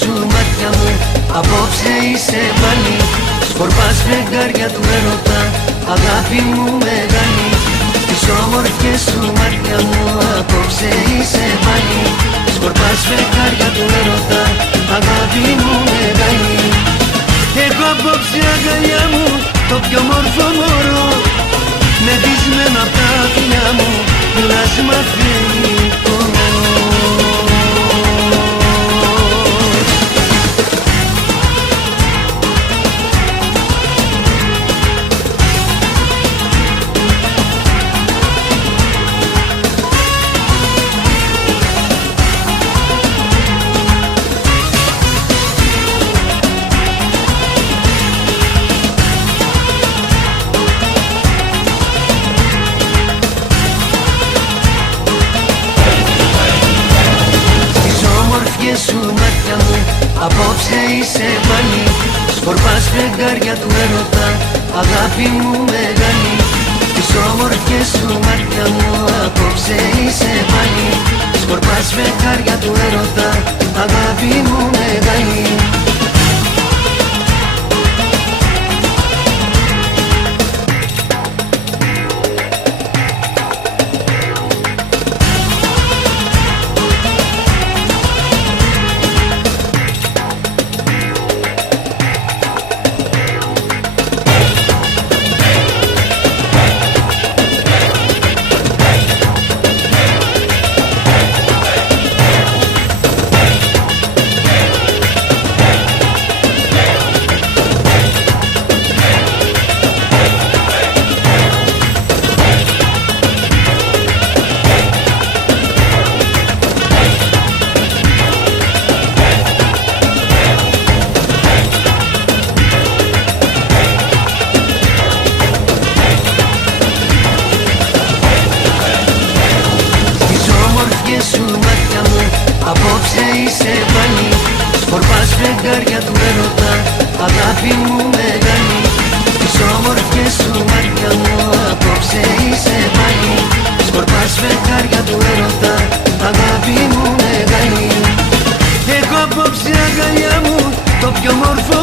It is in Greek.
σου μάτια μου, απόψε είσαι πάλι. Σκορπάς φεγγάρια του έρωτα, αγάπη μου μεγάλη. Στις όμορφες σου μάτια μου, απόψε είσαι πάλι. Σκορπάς φεγγάρια του έρωτα, αγάπη μου μεγάλη. Έχω απόψε αγκαλιά μου το πιο μόρφο μωρό, μεθυσμένο απ' τα φιλιά μου, πλάσμα θεϊκό. Σου μάτια μου, απόψε είσαι πάλι. Σκορπάς φεγγάρια του έρωτα, αγάπη μου μεγάλη. Τις όμορφες σου μάτια μου, απόψε είσαι πάλι. Σκορπάς φεγγάρια του έρωτα, αγάπη μου μεγάλη. Σου μάτια μου, απόψε είσαι πάλι. Σκορπάς φεγγάρια του έρωτα, αγάπη μου μεγάλη. Τις όμορφες σου μάτια μου, απόψε είσαι πάλι. Σκορπάς φεγγάρια του έρωτα, αγάπη μου μεγάλη. Έχω απόψε αγκαλιά μου το πιο μόρφο